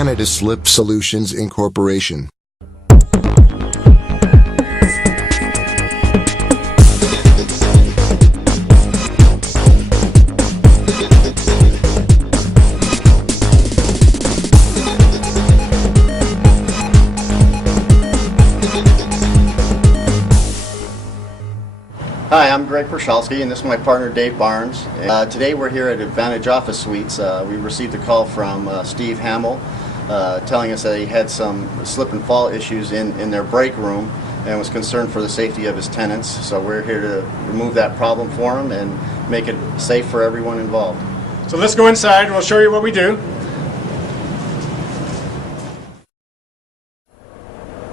Canada Slip Solutions Incorporation. Hi, I'm Greg Perchalski, and this is my partner Dave Barnes. Today we're here at Advantage Office Suites. We received a call from Steve Hamill telling us that he had some slip and fall issues in their break room and was concerned for the safety of his tenants. So we're here to remove that problem for him and make it safe for everyone involved. So let's go inside and we'll show you what we do.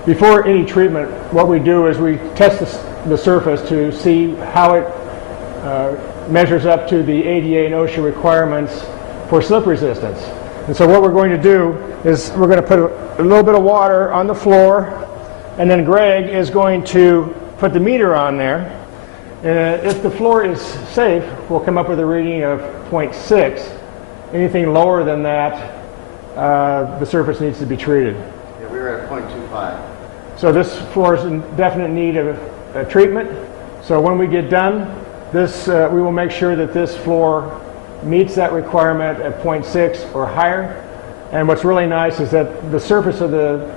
Before any treatment, what we do is we test the surface to see how it measures up to the ADA and OSHA requirements for slip resistance. And so what we're going to do is we're going to put a little bit of water on the floor, and then Greg is going to put the meter on there. If the floor is safe, we'll come up with a reading of 0.6. Anything lower than that, the surface needs to be treated. Yeah, we were at 0.25. So this floor is in definite need of treatment. So when we get done, we will make sure that this floor meets that requirement at 0.6 or higher. And what's really nice is that the surface of the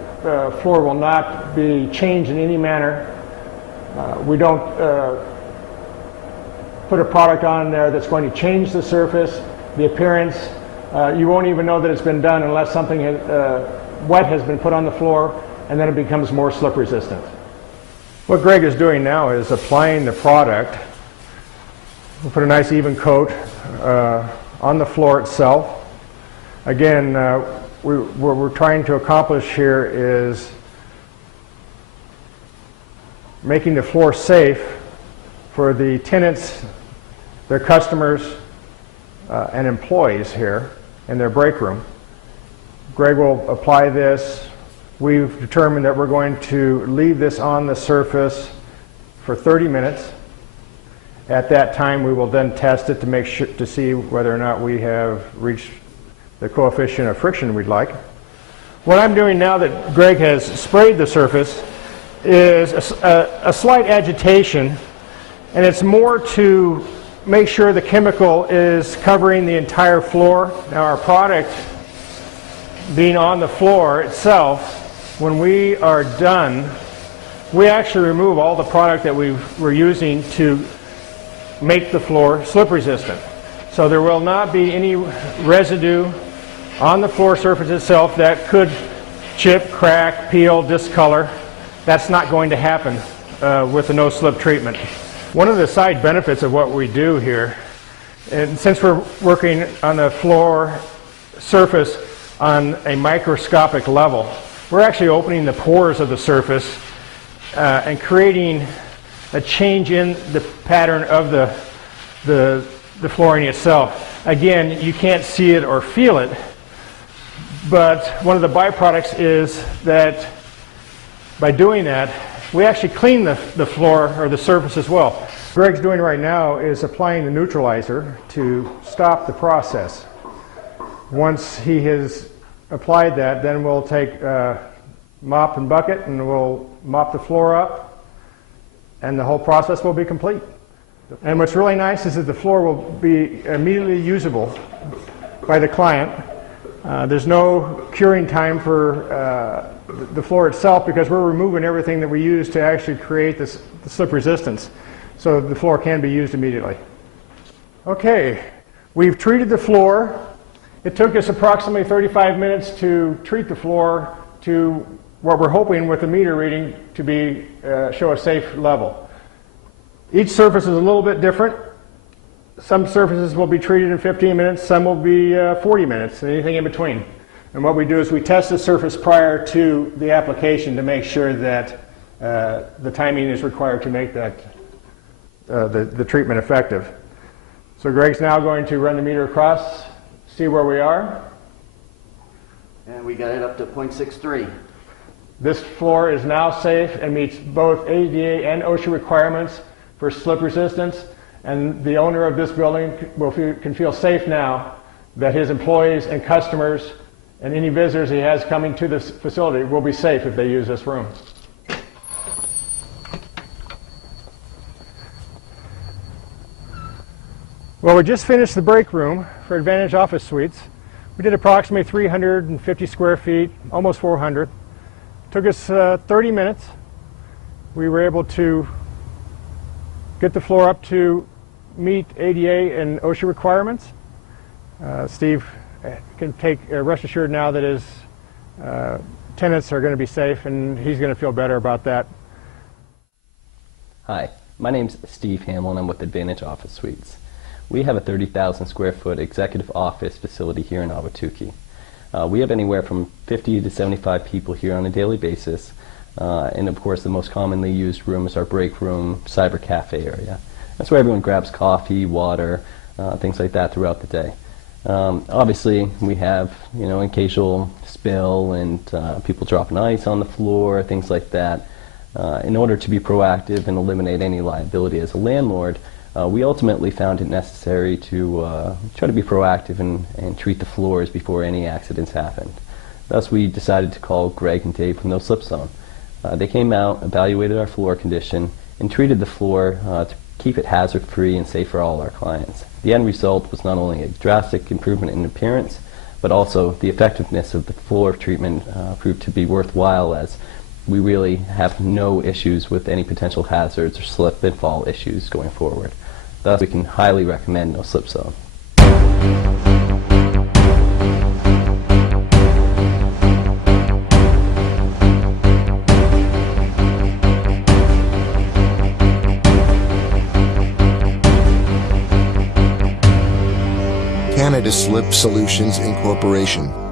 floor will not be changed in any manner. We don't put a product on there that's going to change the surface, the appearance. You won't even know that it's been done unless something wet has been put on the floor, and then it becomes more slip resistant. What Greg is doing now is applying the product. We'll put a nice even coat on the floor itself. Again, what we're trying to accomplish here is making the floor safe for the tenants, their customers, and employees here in their break room. Greg will apply this. We've determined that we're going to leave this on the surface for 30 minutes. At that time, we will then test it to make sure to see whether or not we have reached the coefficient of friction we'd like. What I'm doing now that Greg has sprayed the surface is a slight agitation, and it's more to make sure the chemical is covering the entire floor. Now, our product being on the floor itself, when we are done, we actually remove all the product that we're using to make the floor slip resistant. So there will not be any residue on the floor surface itself that could chip, crack, peel, discolor. That's not going to happen with the no-slip treatment. One of the side benefits of what we do here, and since we're working on the floor surface on a microscopic level, we're actually opening the pores of the surface and creating a change in the pattern of the flooring itself. Again, you can't see it or feel it, but one of the byproducts is that by doing that, we actually clean the floor or the surface as well. What Greg's doing right now is applying the neutralizer to stop the process. Once he has applied that, then we'll take mop and bucket and we'll mop the floor up, and the whole process will be complete. And what's really nice is that the floor will be immediately usable by the client. There's no curing time for the floor itself because we're removing everything that we use to actually create the slip resistance. So the floor can be used immediately. Okay, we've treated the floor. It took us approximately 35 minutes to treat the floor to what we're hoping with the meter reading to be show a safe level. Each surface is a little bit different. Some surfaces will be treated in 15 minutes, some will be 40 minutes, and anything in between. And what we do is we test the surface prior to the application to make sure that the timing is required to make that the treatment effective. So Greg's now going to run the meter across, see where we are. And we got it up to 0.63. This floor is now safe and meets both ADA and OSHA requirements for slip resistance, and the owner of this building can feel safe now that his employees and customers and any visitors he has coming to this facility will be safe if they use this room. Well, we just finished the break room for Advantage Office Suites. We did approximately 350 square feet, almost 400. Took us 30 minutes. We were able to get the floor up to meet ADA and OSHA requirements. Steve can take rest assured now that his tenants are going to be safe, and he's going to feel better about that. Hi, my name's Steve Hamill, and I'm with Advantage Office Suites. We have a 30,000 square foot executive office facility here in Ahwatukee. We have anywhere from 50 to 75 people here on a daily basis, and of course the most commonly used room is our break room, cyber cafe area. That's where everyone grabs coffee, water, things like that throughout the day. Obviously we have occasional spill and people dropping ice on the floor, things like that. In order to be proactive and eliminate any liability as a landlord, we ultimately found it necessary to try to be proactive and treat the floors before any accidents happened. Thus, we decided to call Greg and Dave from No Slip Zone. They came out, evaluated our floor condition, and treated the floor to keep it hazard-free and safe for all our clients. The end result was not only a drastic improvement in appearance, but also the effectiveness of the floor treatment proved to be worthwhile, as we really have no issues with any potential hazards or slip and fall issues going forward. Thus, we can highly recommend No Slip Zone. Canada Slip Solutions Incorporation.